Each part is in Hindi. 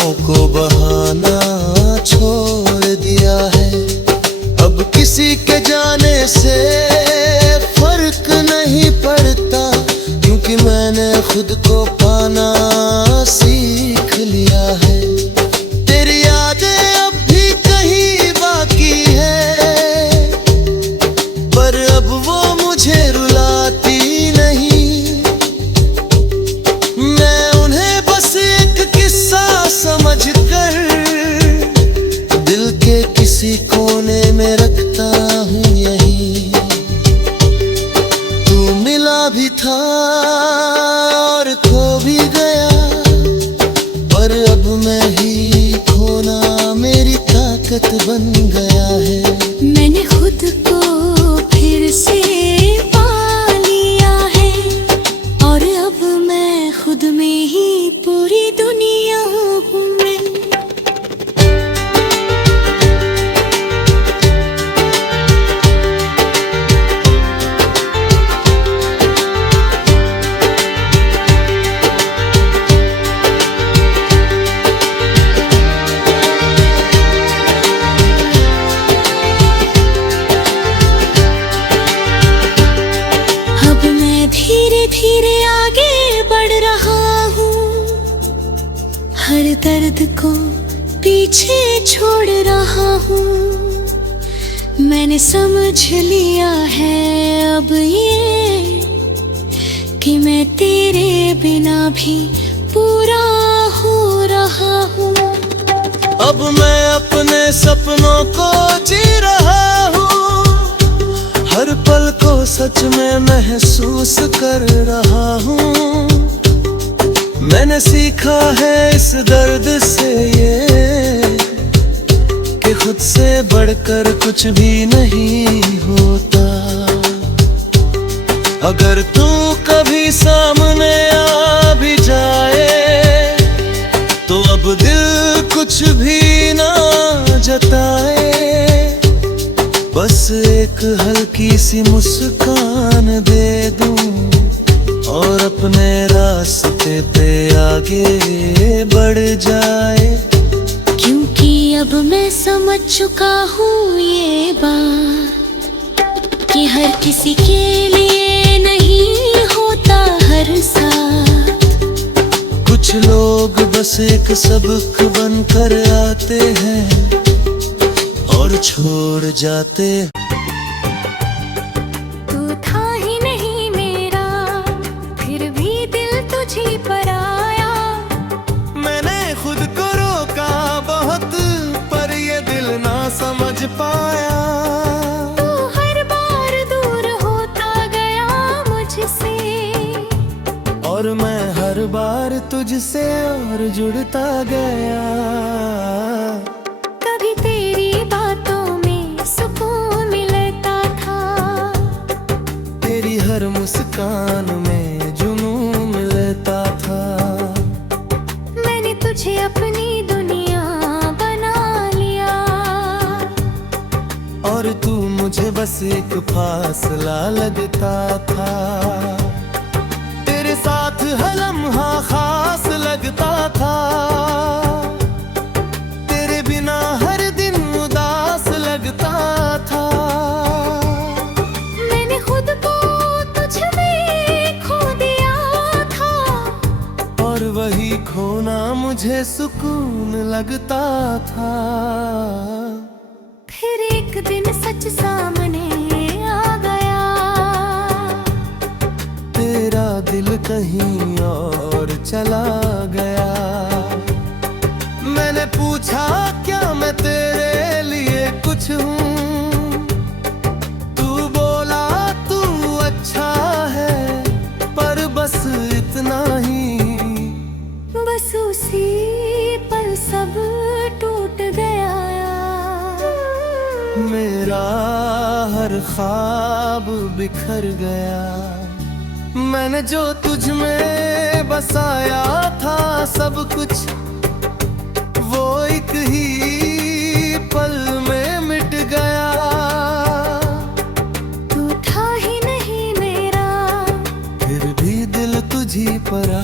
आंसुओं को बहाना छोड़ दिया है। अब किसी के जाने से फर्क नहीं पड़ता, क्योंकि मैंने खुद को पाना सीख लिया है। तेरी यादें अब भी कहीं बाकी है, पर अब वो मुझे रुलाती नहीं। मैं उन्हें बस एक किस्सा समझकर दिल के किसी कोने में रखता हूँ यहीं। तू मिला भी था और खो भी गया, पर अब मैं ही खोना मेरी ताकत बन गया है। मैंने खुद को फिर से पा लिया है, और अब मैं खुद में ही पूरी दुनिया हूँ मैं। धीरे धीरे आगे बढ़ रहा हूँ, हर दर्द को पीछे छोड़ रहा हूँ। मैंने समझ लिया है अब ये कि मैं तेरे बिना भी पूरा हो रहा हूँ। अब मैं अपने सपनों को जी रहा हूँ, हर पल को सच में महसूस कर रहा हूँ। मैंने सीखा है इस दर्द से ये कि खुद से बढ़कर कुछ भी नहीं होता। अगर तू कभी सामने आ भी जाए, तो अब दिल कुछ भी ना जताए। बस एक हल्की सी मुस्कान दे दूं और अपने रास्ते पे आगे बढ़ जाए। क्योंकि अब मैं समझ चुका हूँ ये बात कि हर किसी के लिए नहीं होता हर साथ। कुछ लोग बस एक सबक बनकर आते हैं और छोड़ जाते। तू था ही नहीं मेरा, फिर भी दिल तुझी पर आया। मैंने खुद को रोका बहुत, पर ये दिल ना समझ पाया। तू हर बार दूर होता गया मुझसे, और मैं हर बार तुझसे और जुड़ता गया। कभी तेरी बातों में सुकून मिलता था, तेरी हर मुस्कान में जुनून मिलता था। मैंने तुझे अपनी दुनिया बना लिया, और तू मुझे बस एक फासला लगता था। तेरे साथ हर लम्हा खास लगता था, तेरे बिना हर दिन उदास लगता था। मैंने खुद को तुझ में खो दिया था, और वही खोना मुझे सुकून लगता था। फिर एक दिन सच सामने आ गया, तेरा दिल कहीं और चला गया। मैंने पूछा क्या मैं तेरे लिए कुछ हूँ, तू बोला तू अच्छा है, पर बस इतना ही। बस उसी पल सब टूट गया। मेरा हर ख्वाब बिखर गया। मैंने जो तुझ में बसाया था सब कुछ, वो एक ही पल में मिट गया। तू था ही नहीं मेरा, फिर भी दिल तुझी पर आ।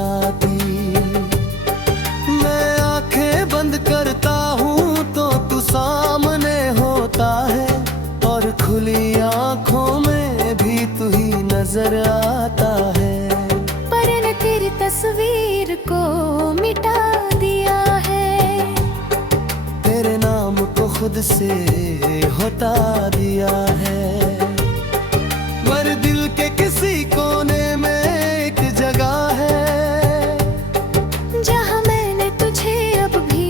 साथी। मैं आंखें बंद करता हूँ तो तू सामने होता है, और खुली आंखों में भी तू ही नजर आता है। पर न तेरी तस्वीर को मिटा दिया है, तेरे नाम को खुद से हटा दिया है। पर दिल के किसी कोने में एक जगह है, जहाँ मैंने तुझे अब भी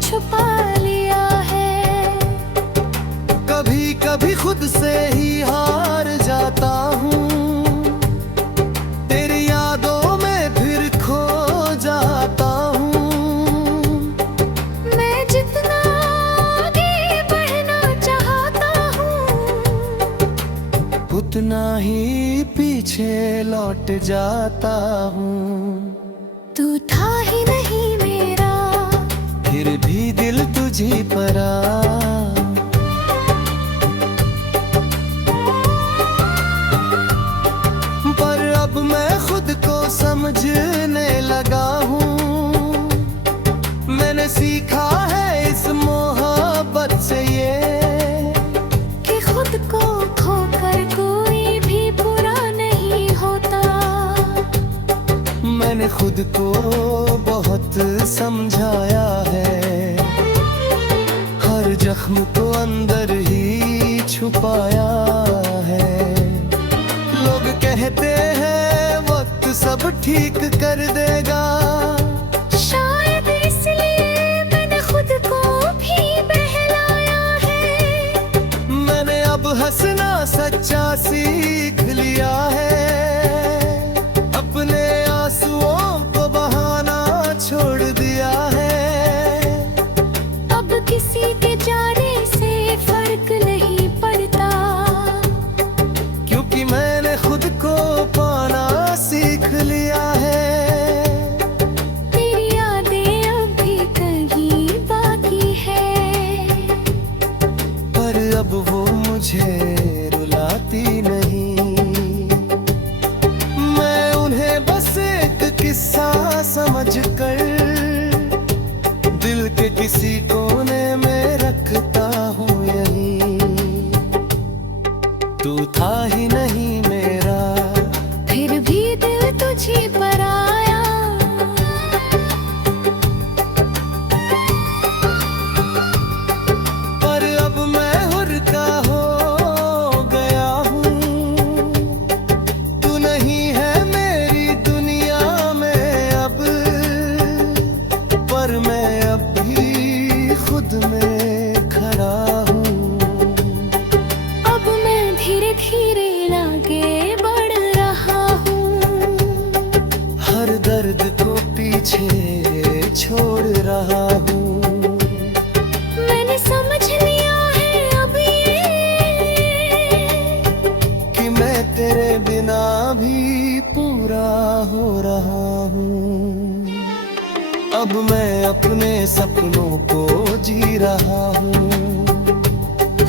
छुपा लिया है। कभी कभी खुद से ही हार जाता हूँ, तेरी यादों में फिर खो जाता हूँ। मैं जितना आगे बढ़ना चाहता हूँ, उतना ही पीछे लौट जाता हूँ। तू था ही नहीं मेरा, फिर भी दिल तुझी पर आ। पर अब मैं खुद को समझने लगा हूँ, मैंने सीखा है इस मोहब्बत से ये, कि खुद को खोकर कोई भी पूरा नहीं होता। मैंने खुद को बहुत समझाया है, हर जख्म को अंदर ही छुपाया है। लोग कहते हैं वक्त सब ठीक कर देगा, शायद इसलिए मैंने खुद को भी बहलाया है। मैंने अब हंसना सच्चा सीख लिया है, अपने आंसुओं को बहाना छोड़ दिया है। अब किसी के जाने से फर्क नहीं पड़ता, क्योंकि मैंने खुद को पाना सीख लिया है। तेरी यादें अब भी कहीं बाकी है, पर अब वो मुझे रुलाती नहीं। मैं उन्हें बस एक किस्सा समझकर दिल के किसी कोने में रखता हूँ यहीं। तू था ही नहीं मेरा, फिर भी दिल तुझी पर आया। पर अब मैं हुर का हो गया हूँ, तू नहीं है मेरी दुनिया में अब। पर मैं अब भी खुद में खड़ा हूँ। अब मैं धीरे धीरे आगे बढ़ रहा हूँ, हर दर्द को पीछे छोड़ रहा हूँ। मैंने समझ लिया है अब ये, कि मैं तेरे बिना भी पूरा हो रहा हूँ। अब मैं अपने सपनों को जी रहा हूँ,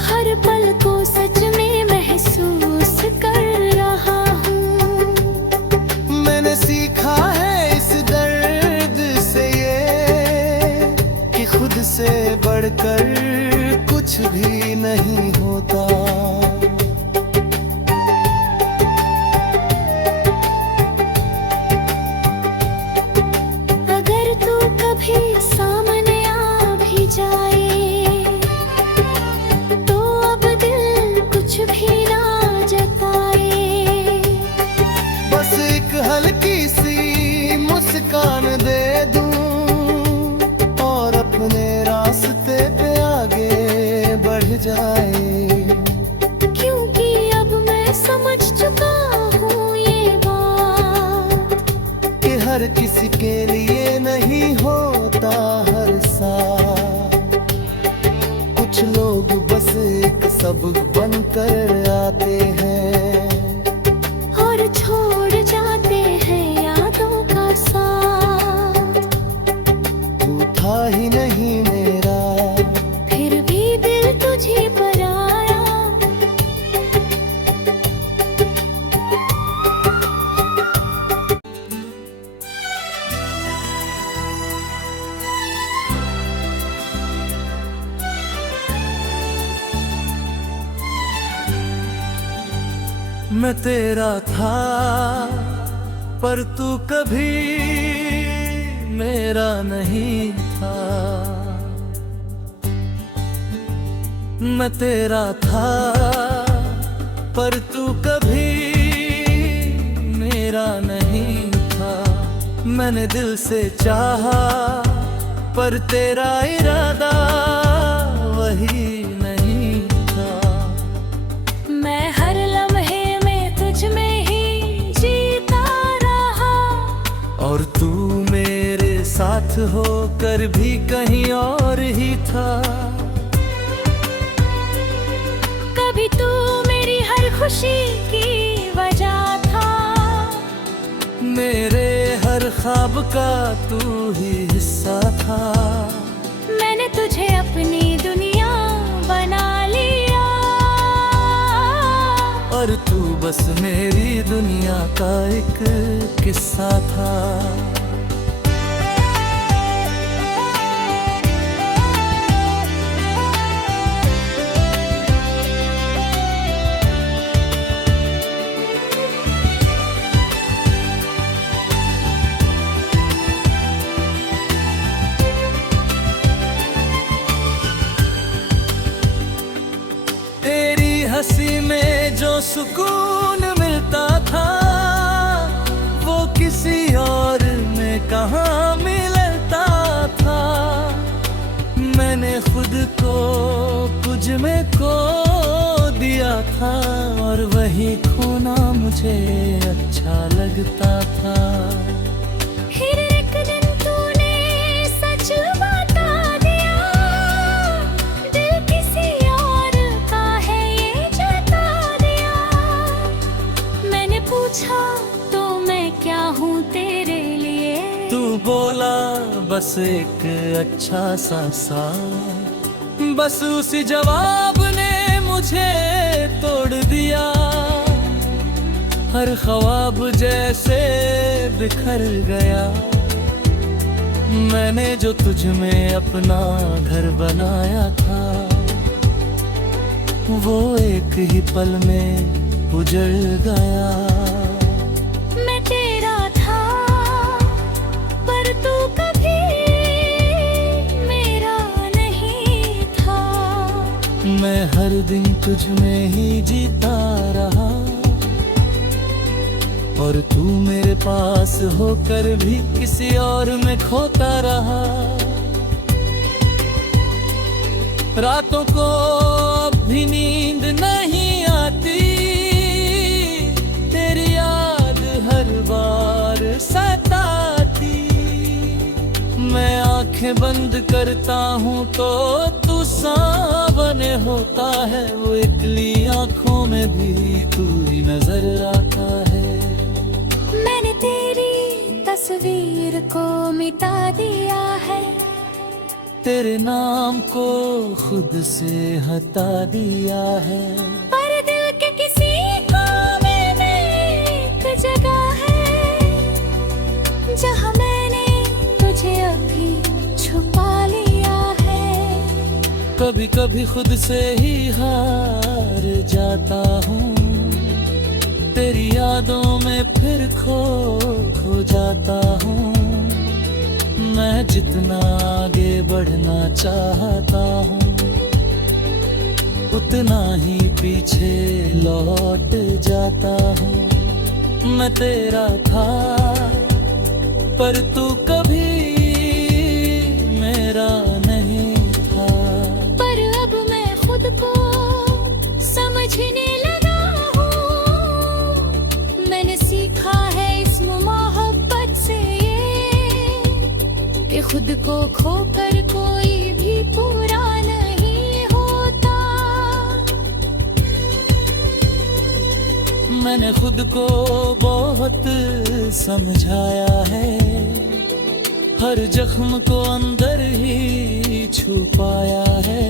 हर पल को सच में महसूस कर रहा हूँ। मैंने सीखा है इस दर्द से ये, कि खुद से बढ़कर कुछ भी नहीं होता। अगर तू कभी सामने आ भी जाए, तो अब दिल कुछ भी ना जताए। बस एक हल्की सी मुस्कान दे दूं, और अपने रास्ते पे आगे बढ़ जाए। क्योंकि अब मैं समझ चुका हूँ ये बात, कि हर किसी के लिए नहीं होता हर साथ। कुछ लोग बस एक सबक बनकर आते हैं, और छोड़ जाते हैं यादों का साथ। तू था ही नहीं मेरा, फिर भी दिल तुझे पर आया। मैं तेरा था पर तू कभी मेरा नहीं था। मैं तेरा था पर तू कभी मेरा नहीं था। मैंने दिल से चाहा पर तेरा इरादा वही नहीं था। मैं हर लम्हे में तुझ में ही जीता रहा, और तू मेरे साथ होकर भी कहीं और ही था। कभी तू मेरी हर खुशी की वजह था, मेरे हर ख्वाब का तू ही हिस्सा था। मैंने तुझे अपनी दुनिया बना लिया, और तू बस मेरी दुनिया का एक किस्सा था। तेरी हंसी में जो सुकून मिलता था, वो किसी और में कहाँ मिलता था। मैंने खुद को तुझ में खो दिया था, और वही खोना मुझे अच्छा लगता था। फिर एक दिन तूने सच बता दिया, दिल किसी और का है ये जता दिया। मैंने पूछा तो मैं क्या हूँ तेरे लिए, तू बोला बस एक अच्छा सा साथ। बस उसी जवाब ने मुझे तोड़ दिया। हर ख्वाब जैसे बिखर गया। मैंने जो तुझ में अपना घर बनाया था, वो एक ही पल में उजड़ गया। मैं तेरा था पर तू कभी मेरा नहीं था। मैं हर दिन तुझ में ही जीता रहा, और तू मेरे पास होकर भी किसी और में खोता रहा। रातों को अब भी नींद नहीं आती, तेरी याद हर बार सताती। मैं आंखें बंद करता हूँ तो तू सामने होता है, वो इकली आंखों में भी तू ही नजर आता है। मैंने तेरी तस्वीर को मिटा दिया है, तेरे नाम को खुद से हटा दिया है। पर दिल के किसी कोने में एक जगह है, जहाँ मैंने तुझे अभी छुपा लिया है। कभी कभी खुद से ही हार जाता हूँ, तेरी यादों में फिर खो जाता हूँ। मैं जितना आगे बढ़ना चाहता हूँ, उतना ही पीछे लौट जाता हूँ। मैं तेरा था पर तू कभी मेरा नहीं था। पर अब मैं खुद को समझने लगा हूँ। मैंने सीखा है इस मोहब्बत से कि खुद को खोकर कोई भी पूरा नहीं होता। मैंने खुद को बहुत समझाया है, हर जख्म को अंदर ही छुपाया है।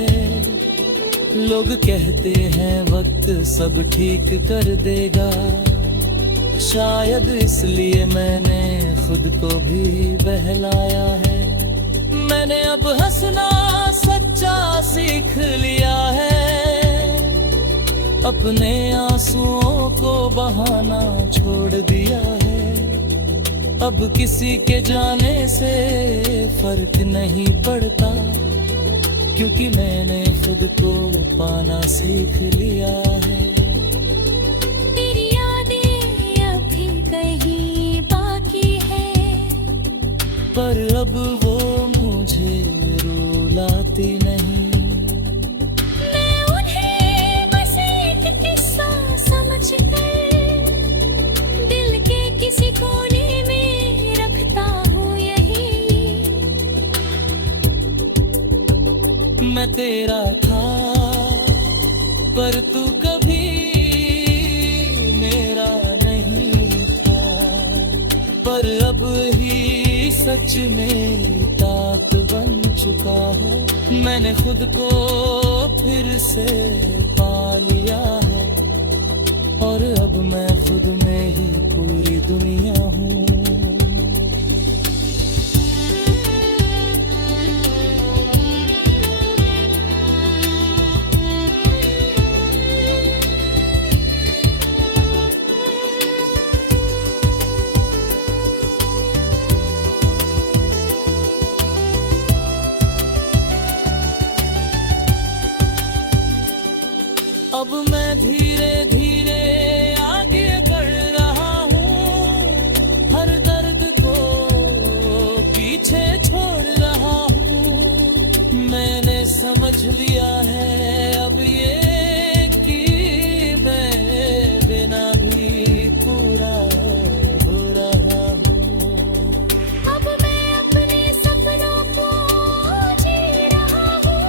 लोग कहते हैं वक्त सब ठीक कर देगा, शायद इसलिए मैंने खुद को भी बहलाया है। मैंने अब हंसना सच्चा सीख लिया है, अपने आंसुओं को बहाना छोड़ दिया है। अब किसी के जाने से फर्क नहीं पड़ता, क्योंकि मैंने खुद को पाना सीख लिया है। तेरी यादें अभी कहीं बाकी है, पर अब वो मुझे रुलाती नहीं। मैं उन्हें बस एक किस्सा समझकर दिल के किसी कोने में रखता हूँ यही। मैं तेरा था पर तू कभी मेरा नहीं था, पर अब ही सच मेरी तात बन चुका है। मैंने खुद को फिर से पा लिया है, और अब मैं खुद में ही पूरी दुनिया हूँ। अब मैं धीरे धीरे आगे बढ़ रहा हूँ, हर दर्द को पीछे छोड़ रहा हूँ। मैंने समझ लिया है अब ये कि मैं बिना भी पूरा हो रहा हूँ। अब मैं अपने सपनों को जी रहा हूँ,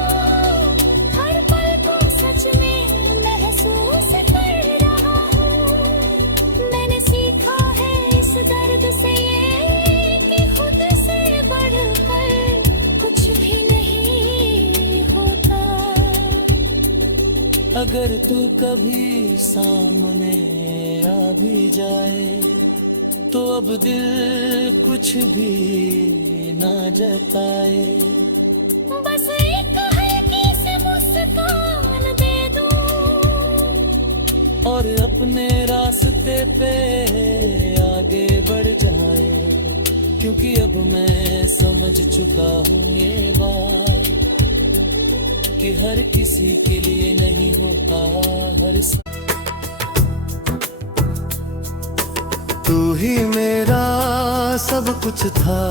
हर पल को सच में महसूस कर रहा हूँ। मैंने सीखा है इस दर्द से ये कि खुद से बढ़कर कुछ भी नहीं होता। अगर तू कभी सामने आ भी जाए तो अब दिल कुछ भी ना जताए। बस एक हल्की सी मुस्कान दे दूं और अपने रास्ते पे आगे बढ़ जाए, क्योंकि अब मैं समझ चुका हूँ ये बात कि हर किसी के लिए नहीं होता हर तू ही मेरा सब कुछ था,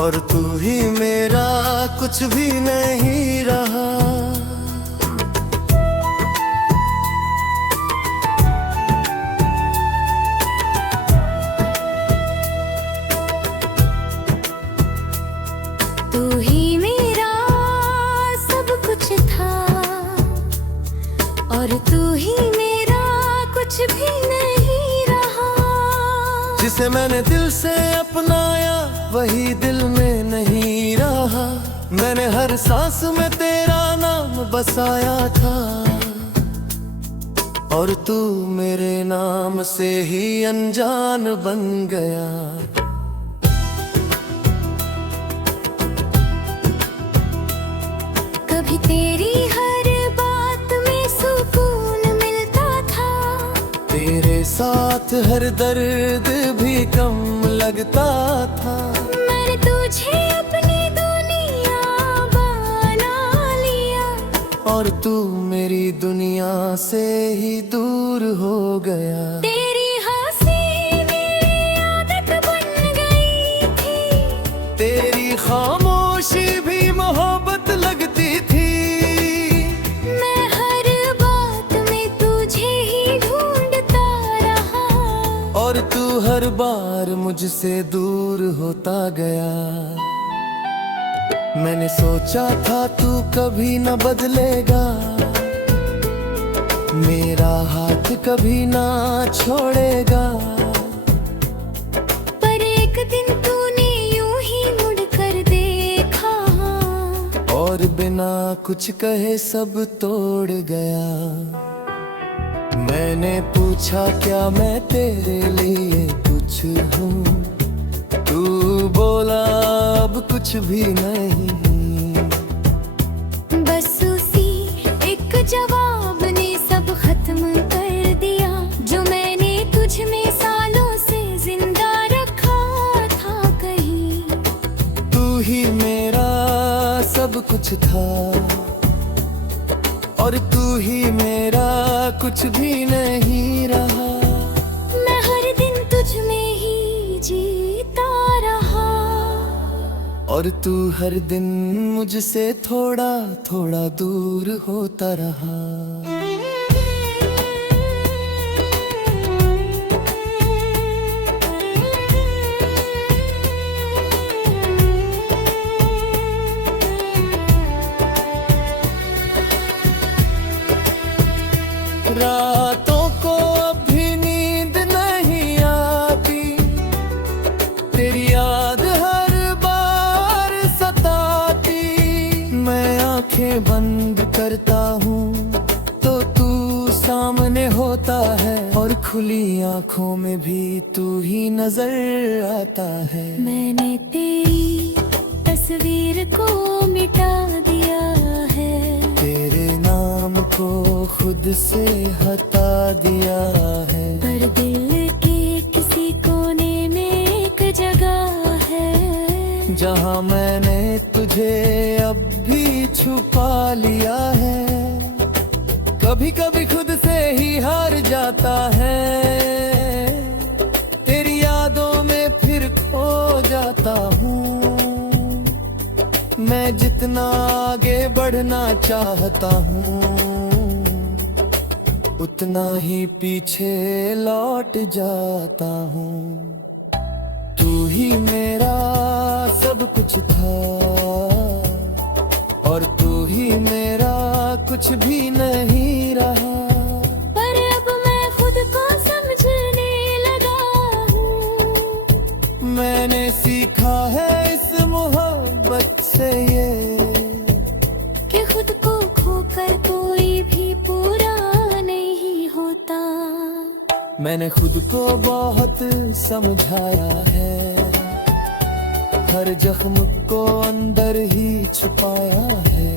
और तू ही मेरा कुछ भी नहीं रहा। तू ही मेरा सब कुछ था, और तू ही मेरा कुछ भी नहीं रहा। जिसे मैंने दिल से अपनाया वही दिल में नहीं रहा। मैंने हर सांस में तेरा नाम बसाया था, और तू मेरे नाम से ही अनजान बन गया। कभी तेरी हर बात में सुकून मिलता था, तेरे साथ हर दर्द भी कम लगता था। मैंने तुझे अपनी दुनिया बना लिया, और तू मेरी दुनिया से ही दूर हो गया। तेरी हंसी मेरी आदत बन गई थी, तेरी खामोशी भी मोहब्बत लगती थी। मैं हर बात में तुझे ही ढूंढता रहा, और तू हर बार मुझसे दूर होता गया। मैंने सोचा था तू कभी न बदलेगा, मेरा हाथ कभी ना छोड़ेगा। पर एक दिन तूने यूं ही मुड़ कर देखा, और बिना कुछ कहे सब तोड़ गया। मैंने पूछा क्या मैं तेरे लिए कुछ हूँ, तू बोला अब कुछ भी नहीं। बस उसी एक जवाब सब कुछ था, और तू ही मेरा कुछ भी नहीं रहा। मैं हर दिन तुझ में ही जीता रहा, और तू हर दिन मुझसे थोड़ा थोड़ा दूर होता रहा। रातों को अभी नींद नहीं आती, तेरी याद हर बार सताती। मैं आंखें बंद करता हूँ तो तू सामने होता है, और खुली आंखों में भी तू ही नजर आता है। मैंने तेरी तस्वीर को मिटा दिया है, तेरे नाम को खुद से हटा दिया है। पर दिल के किसी कोने में एक जगह है, जहाँ मैंने तुझे अब भी छुपा लिया है। कभी कभी खुद से ही हार जाता है, तेरी यादों में फिर खो जाता हूँ। मैं जितना आगे बढ़ना चाहता हूँ, उतना ही पीछे लौट जाता हूँ। तू ही मेरा सब कुछ था, और तू ही मेरा कुछ भी नहीं रहा। पर अब मैं खुद को समझने लगा हूँ। मैंने सीखा है इस मोहब्बत से ये, कि खुद को खोकर कोई भी पूरा नहीं होता। मैंने खुद को बहुत समझाया है, हर जख्म को अंदर ही छुपाया है।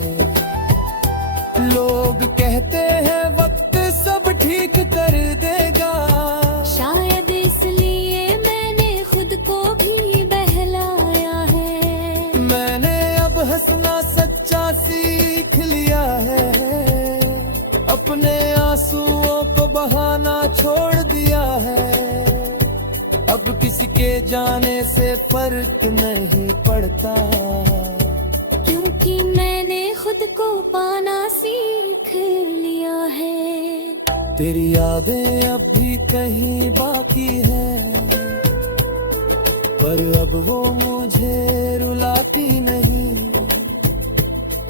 लोग कहते हैं वक्त सब ठीक कर देगा, शायद इसलिए मैंने खुद को भी बहलाया है। मैंने अब हंसना सच्चा सीख लिया है, अपने आंसुओं को बहाना छोड़ दिया है। अब किसी के जाने से फर्क नहीं पड़ता, क्योंकि मैंने खुद को पाना सीख लिया है। तेरी यादें अब भी कहीं बाकी है, पर अब वो मुझे रुलाती नहीं।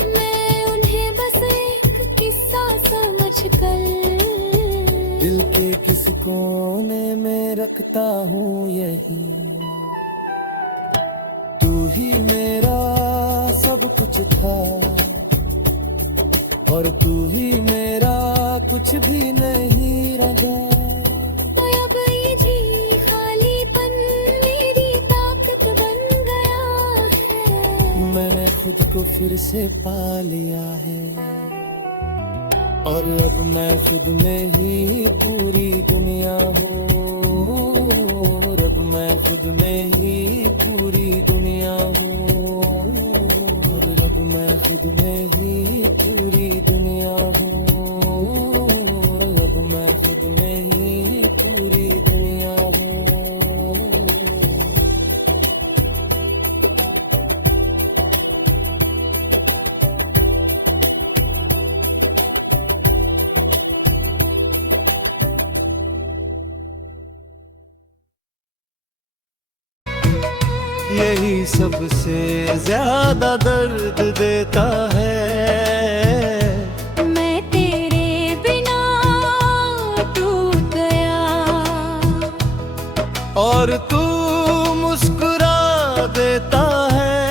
मैं उन्हें बस एक किस्सा समझकर दिल के किसी कोने में रखता हूँ यही। तू ही मेरा सब कुछ था, और तू ही मेरा कुछ भी नहीं रहा। अब ये जी खालीपन मेरी ताकत बन गया है। मैंने खुद को फिर से पा लिया है, और अब मैं खुद में ही पूरी दुनिया हूँ। अब मैं खुद में ही पूरी दुनिया हूँ, और अब मैं खुद में ही पूरी दुनिया हूँ। अब मैं खुद में ही पूरी दुनिया हूँ। यही सबसे ज्यादा दर्द देता है। मैं तेरे बिना टूट गया, और तू मुस्कुरा देता है।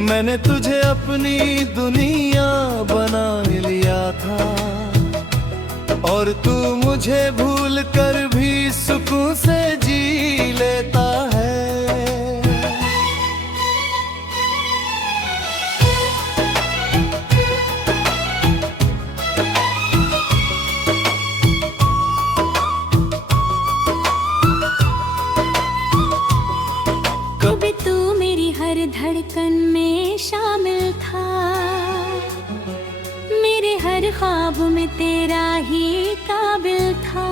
मैंने तुझे अपनी दुनिया बना लिया था, और तू मुझे भूल कर भी सुकून से जी लेता है। कभी तू मेरी हर धड़कन में शामिल था। मेरे हर ख्वाब में तेरा ही काबिल था।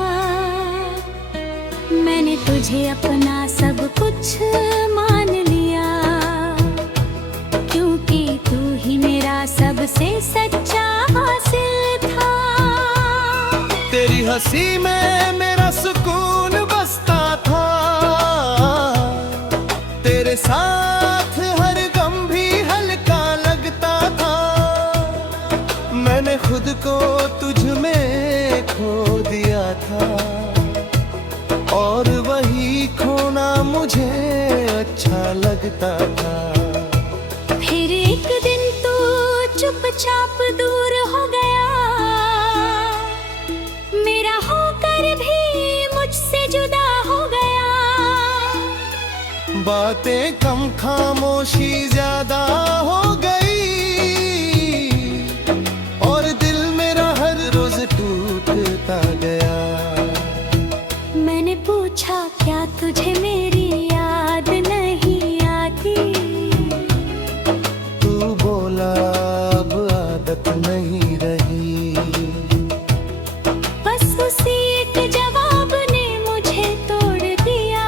मैंने तुझे अपना सब कुछ मान लिया, क्योंकि तू ही मेरा सबसे सच्चा हासिल था। तेरी हंसी में मेरा सुकून बसता था, तेरे साथ हर गम भी हल्का लगता था। मैंने खुद को तुझ में खो दिया था, और वही खोना मुझे अच्छा लगता था। फिर एक दिन तू चुपचाप दूर हो गया, मेरा होकर भी मुझसे जुदा हो गया। बातें कम खामोशी ज्यादा हो गई, और दिल मेरा हर रोज टूटता गया। मैंने पूछा क्या तुझे मेरी याद नहीं आती? तू बोला अब आदत नहीं रही। बस उसी एक जवाब ने मुझे तोड़ दिया,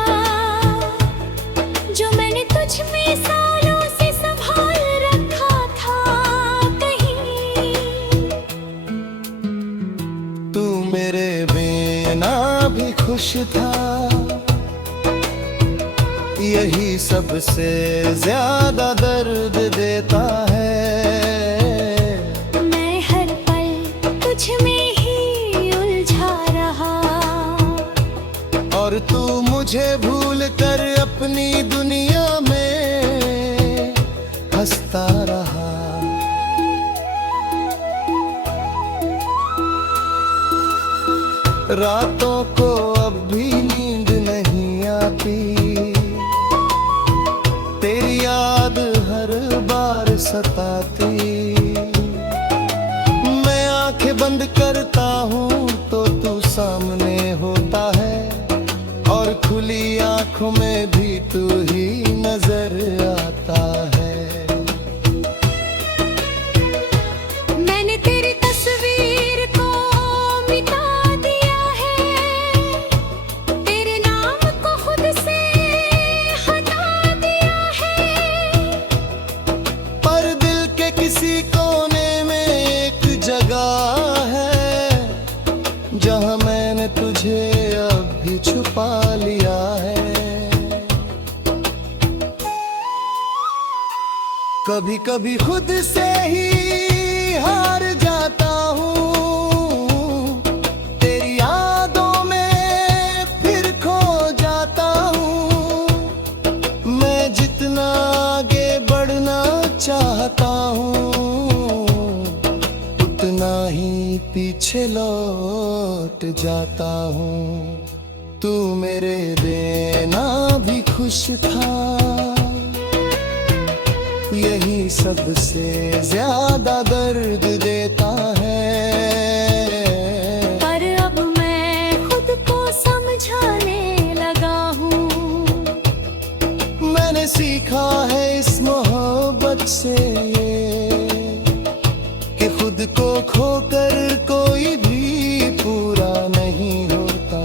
जो मैंने तुझ में सालों से संभाल रखा था कहीं। तू मेरे बिना भी खुश था, यही सबसे ज्यादा दर्द देता है। मैं हर पल तुझ में ही उलझा रहा, और तू मुझे भूल कर अपनी दुनिया में हंसता रहा। रातों को अब भी नींद नहीं आती, तेरी याद हर बार सताती। मैं आंखें बंद करता हूँ तो तू सामने होता है, और खुली आंखों में भी तू ही नजर आता है। मैंने तेरी तस्वीर को मिटा दिया है, तेरे नाम को खुद से हटा दिया है। पर दिल के किसी कोने में एक जगह है, जहां मैंने तुझे अब भी छुपा लिया है। कभी कभी खुद से ही हार जाता हूँ, तेरी यादों में फिर खो जाता हूँ। मैं जितना आगे बढ़ना चाहता हूँ, उतना ही पीछे लौट जाता हूँ। तू मेरे बिना भी खुश था, यही सबसे ज्यादा दर्द देता है। पर अब मैं खुद को समझाने लगा हूँ, मैंने सीखा है इस मोहब्बत से कि खुद को खोकर कोई भी पूरा नहीं होता।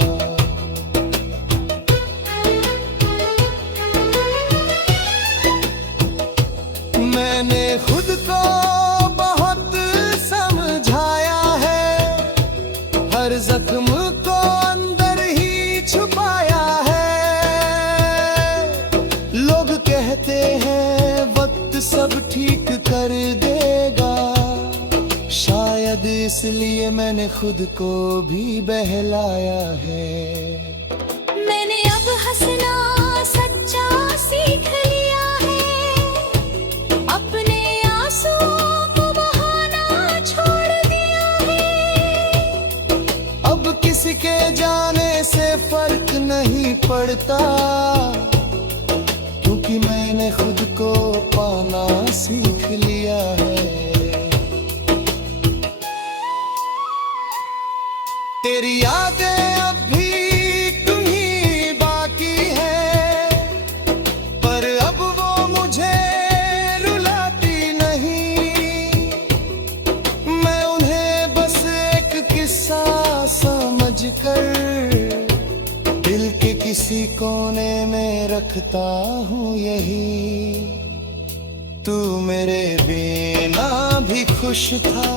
मैंने खुद को बहुत समझाया है, हर जख्म को अंदर ही छुपाया है। लोग कहते हैं वक्त सब ठीक कर देगा, शायद इसलिए मैंने खुद को भी बहलाया है। मैंने अब हंसना सच्चा सीख लिया है, अपने आंसुओं को बहाना छोड़ दिया है। अब किसी के जाने से फर्क नहीं पड़ता, क्योंकि मैंने खुद को पाना सीख लिया है। तेरी यादें अब भी तुम्हीं बाकी है, पर अब वो मुझे रुलाती में रखता हूँ यही, तू मेरे बिना भी खुश था,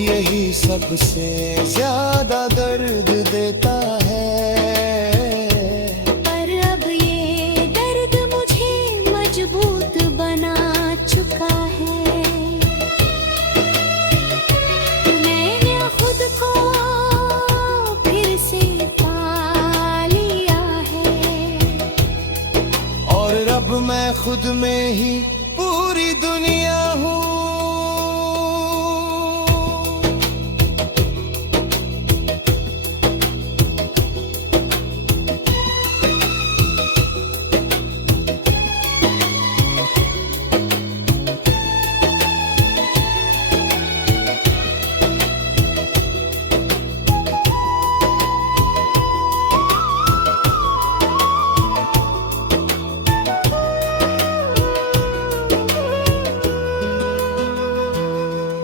यही सबसे ज्यादा दर्द देता है। पर अब ये दर्द मुझे मजबूत बना चुका है। मैंने खुद को फिर से पा लिया है, और अब मैं खुद में ही पूरी दुनिया हूँ।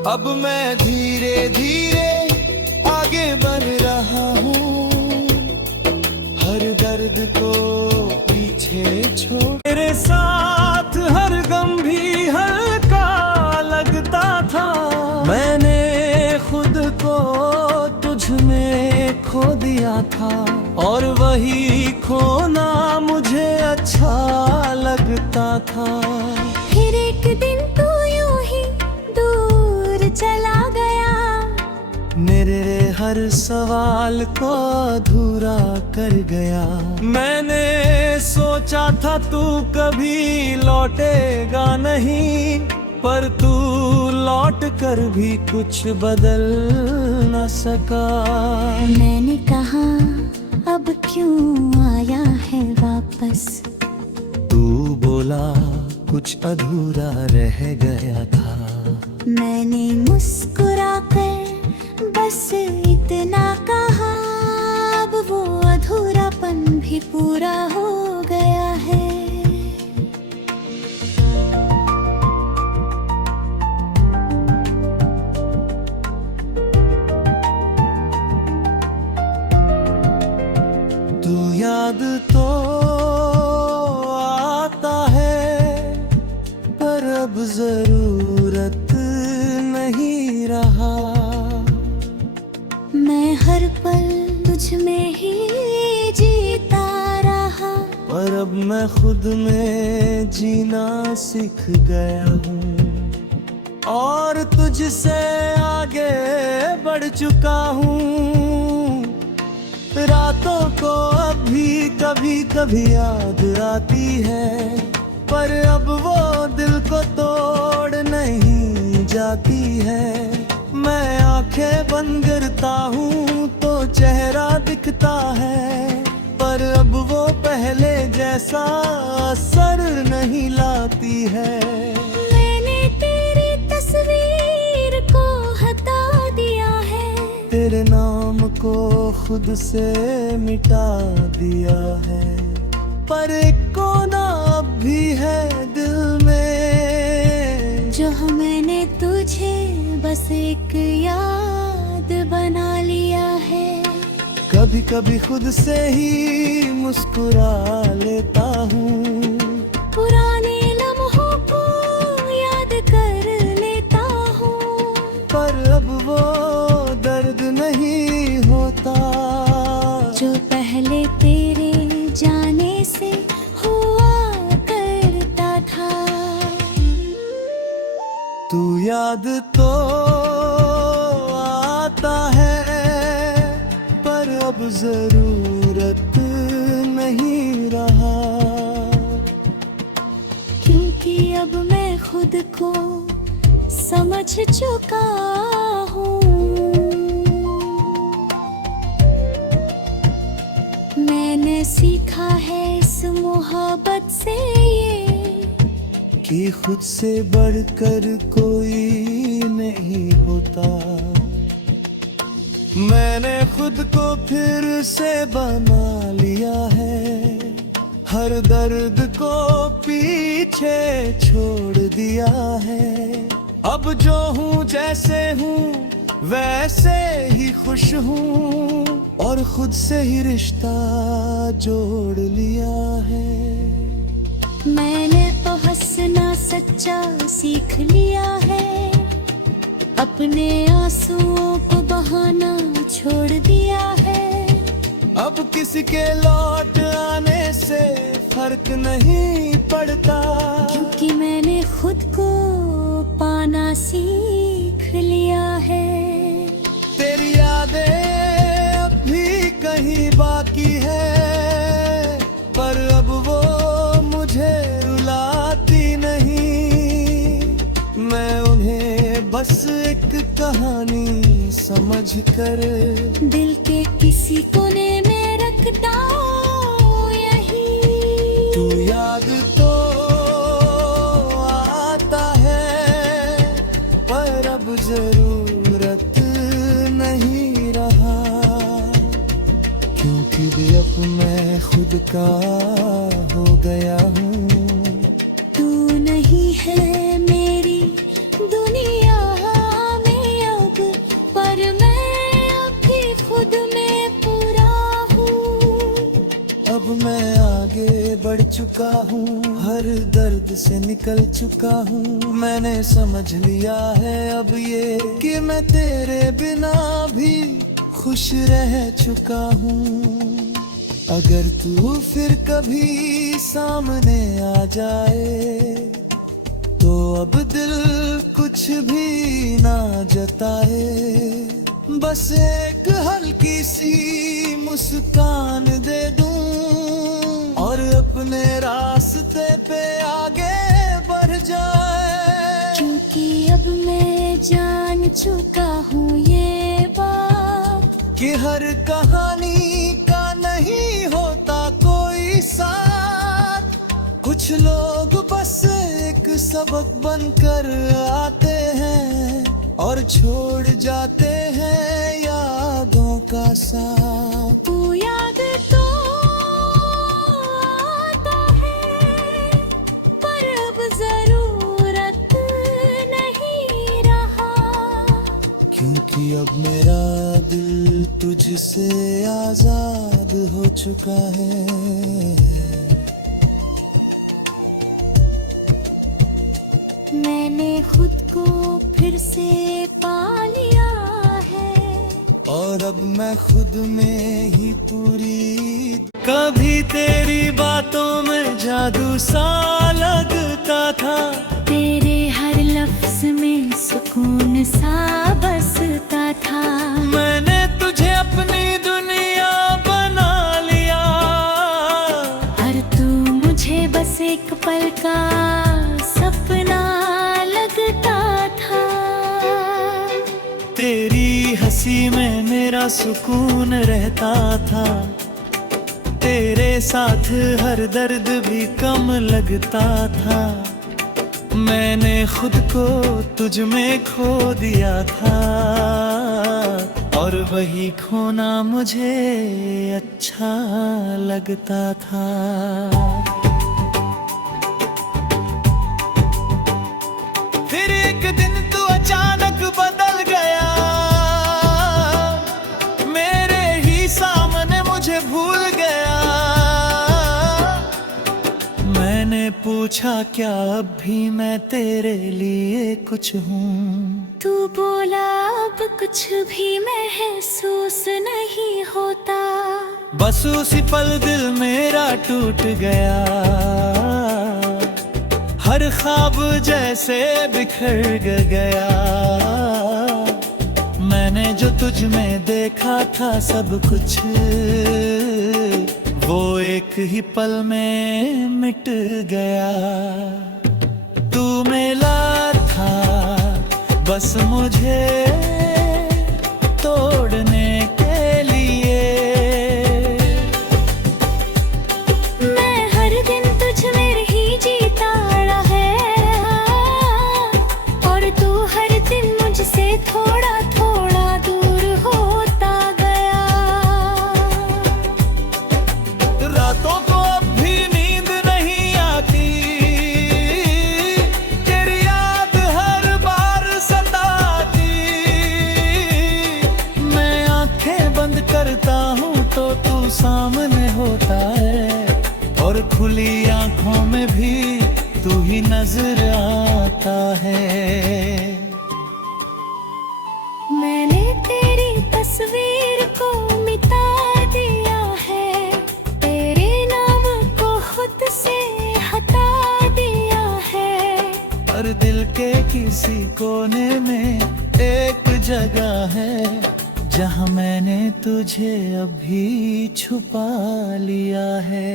अब मैं धीरे धीरे आगे बढ़ रहा हूँ, हर दर्द को पीछे छोड़। तेरे साथ हर गम भी हल्का लगता था, मैंने खुद को तुझ में खो दिया था, और वही खोना मुझे अच्छा लगता था। फिर एक दिन तू यूं ही दूर चला गया, मेरे हर सवाल को अधूरा कर गया। मैंने सोचा था तू कभी लौटेगा नहीं, पर तू लौट कर भी कुछ बदल न सका। मैंने कहा अब क्यों आया है वापस, तू बोला कुछ अधूरा रह गया था। मैंने मुस्कुराकर बस इतना कहा, अब वो अधूरापन भी पूरा हो गया है। तू याद तो आता है, पर अब जरूरत नहीं रहा। मैं हर पल तुझ में ही जीता रहा, पर अब मैं खुद में जीना सीख गया हूँ, और तुझसे आगे बढ़ चुका हूँ। रातों को अब भी कभी कभी याद आती है, पर अब वो दिल को तोड़ नहीं जाती है। मैं आंखें बंद करता हूँ तो चेहरा दिखता है, पर अब वो पहले जैसा असर नहीं लाती है। मैंने तेरी तस्वीर को हटा दिया है, तेरे नाम को खुद से मिटा दिया है, पर एक कोना अब भी है दिल में, जो मैंने तुझे बस एक याद बना लिया है। कभी कभी खुद से ही मुस्कुरा लेता हूँ, पुराने लम्हों को याद कर लेता हूँ, पर अब वो दर्द नहीं होता जो पहले तेरे जाने से हुआ करता था। तू याद तो आता है, पर अब जरूरत नहीं रहा। क्योंकि अब मैं खुद को समझ चुका हूँ, मैंने सीखा है इस मोहब्बत से ये, कि खुद से बढ़कर कोई नहीं होता। मैंने खुद को फिर से बना लिया है, हर दर्द को पीछे छोड़ दिया है। अब जो हूँ जैसे हूँ वैसे ही खुश हूँ, और खुद से ही रिश्ता जोड़ लिया है। मैंने तो हंसना सच्चा सीख लिया है, अपने आंसुओं को बहाना छोड़ दिया है। अब किसी के लौट आने से फर्क नहीं पड़ता, क्योंकि मैंने खुद को पाना सीख लिया है। तेरी यादें अब भी कहीं बाकी है, पर अब वो मुझे रुलाती नहीं। मैं उन्हें बस एक कहानी समझ कर दिल के किसी कोने में रखता हूँ यही। तू याद तो आता है, पर अब जरूरत नहीं रहा, क्योंकि भी अब मैं खुद का हो गया हूँ। तू नहीं है मेरी दुनिया में अब, पर मैं अब भी खुद में पूरा हूँ। अब मैं आगे बढ़ चुका हूँ, हर दर्द से निकल चुका हूँ। मैंने समझ लिया है अब ये कि मैं तेरे बिना भी खुश रह चुका हूँ। अगर तू फिर कभी सामने आ जाए, तो अब दिल कुछ भी ना जताए, बस एक हल्की सी मुस्कान दे दूं और अपने रास्ते पे आगे बढ़ जाए। क्योंकि अब मैं जान चुका हूँ ये बात, कि हर कहानी का नहीं होता कोई साथ। कुछ लोग बस एक सबक बनकर आते हैं और छोड़ जाते हैं यादों का साथ। तू याद तो आता है, पर अब जरूरत नहीं रहा, क्योंकि अब मेरा दिल तुझसे आजाद हो चुका है। मैंने खुद को फिर से पा लिया है, और अब मैं खुद में ही पूरी। कभी तेरी बातों में जादू सा लगता था, तेरे हर लफ्ज में सुकून सा बसता था। मैंने तुझे अपनी दुनिया बना लिया, हर तू मुझे बस एक पल का सपना लगता था। तेरी हंसी में मेरा सुकून रहता था, तेरे साथ हर दर्द भी कम लगता था। मैंने खुद को तुझ में खो दिया था, और वही खोना मुझे अच्छा लगता था। फिर एक दिन तू अचानक बदल गया, मेरे ही सामने मुझे भूल गया। मैंने पूछा क्या अब भी मैं तेरे लिए कुछ हूँ? तू बोला अब कुछ भी महसूस नहीं होता। बस उसी पल दिल मेरा टूट गया, हर ख्वाब जैसे बिखर गया। मैंने जो तुझ में देखा था सब कुछ, वो एक ही पल में मिट गया। तू मिला था बस मुझे तोड़ने के लिए। मैं हर दिन तुझ में ही जीता है, और तू हर दिन मुझसे थोड़ा थोड़ा दूर होता गया। रातों को अब भी नींद नहीं आती, तेरी याद हर बार सताती। और खुली आंखों में भी तू ही नजर आता है। मैंने तेरी तस्वीर को मिटा दिया है, तेरे नाम को खुद से हटा दिया है। और दिल के किसी कोने में एक जगह है जहाँ मैंने तुझे अभी छुपा लिया है।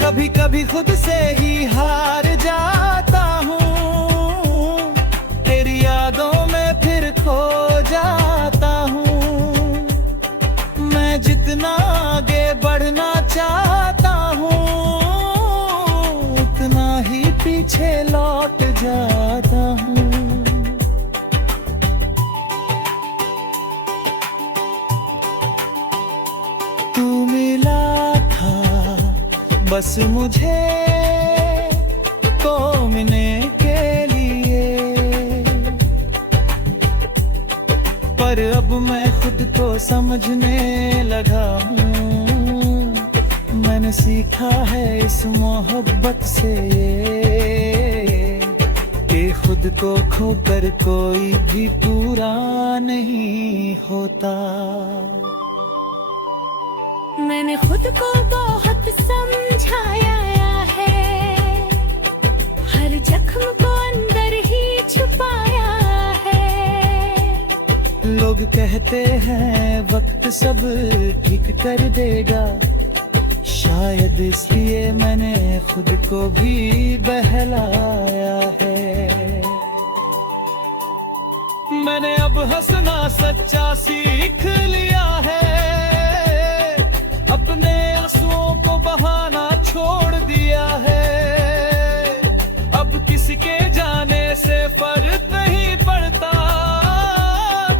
कभी कभी खुद से ही हार जाता हूँ, तेरी यादों में फिर खो जाता हूँ। मैं जितना आगे बढ़ना चाहता हूँ, उतना ही पीछे लौट जाता हूँ। तू मिला था बस मुझे तो मिलने के लिए, पर अब मैं खुद को समझने लगा हूँ। मैंने सीखा है इस मोहब्बत से ये, कि खुद को खोकर कोई भी पूरा नहीं होता। मैंने खुद को बहुत समझाया है, हर जख्म को अंदर ही छुपाया है। लोग कहते हैं वक्त सब ठीक कर देगा, शायद इसलिए मैंने खुद को भी बहलाया है। मैंने अब हंसना सच्चा सीख लिया है, अपने आंसुओं को बहाना छोड़ दिया है। अब किसी के जाने से फर्क नहीं पड़ता,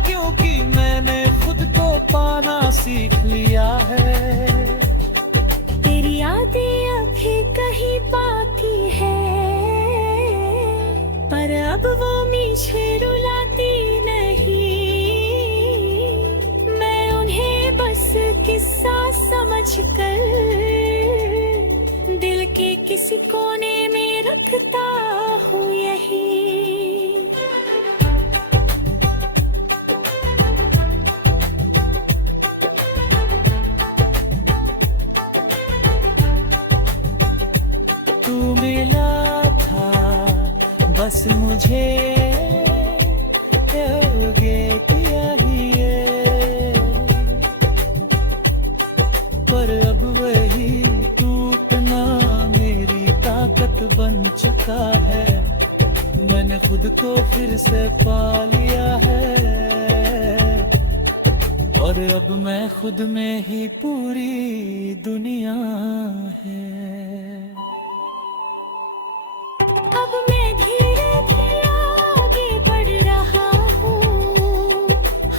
क्योंकि मैंने खुद को पाना सीख लिया है। तेरी यादें अभी कहीं बाकी है, पर अब वो मुझे रुलाती नहीं। मैं उन्हें बस किस्सा समझकर दिल के किसी कोने में रखता हूँ यही। तू मिला था बस मुझे ये किया ही है, पर अब वही टूटना मेरी ताकत बन चुका है। मैंने खुद को फिर से पा लिया है, और अब मैं खुद में ही पूरी दुनिया है। अब मैं धीरे धीरे आगे बढ़ रहा हूँ,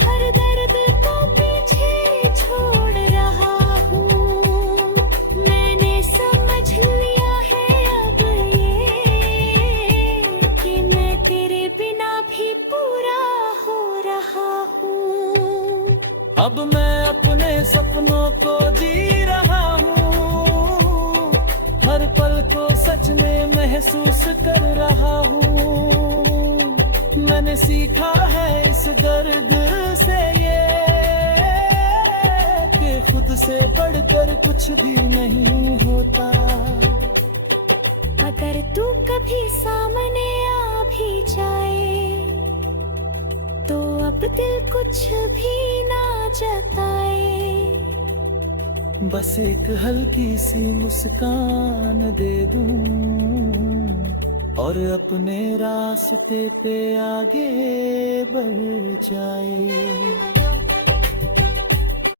हर दर्द को पीछे छोड़ रहा हूँ। मैंने समझ लिया है अब ये, कि मैं तेरे बिना भी पूरा हो रहा हूँ। अब मैं अपने सपनों को जी रहा हूँ, हर पल को सच में महसूस कर रहा हूँ। मैंने सीखा है इस दर्द से ये, कि खुद से बढ़कर कुछ भी नहीं होता। अगर तू कभी सामने आ भी जाए, तो अब दिल कुछ भी ना जताए। बस एक हल्की सी मुस्कान दे दूं, और अपने रास्ते पे आगे बढ़ जाए।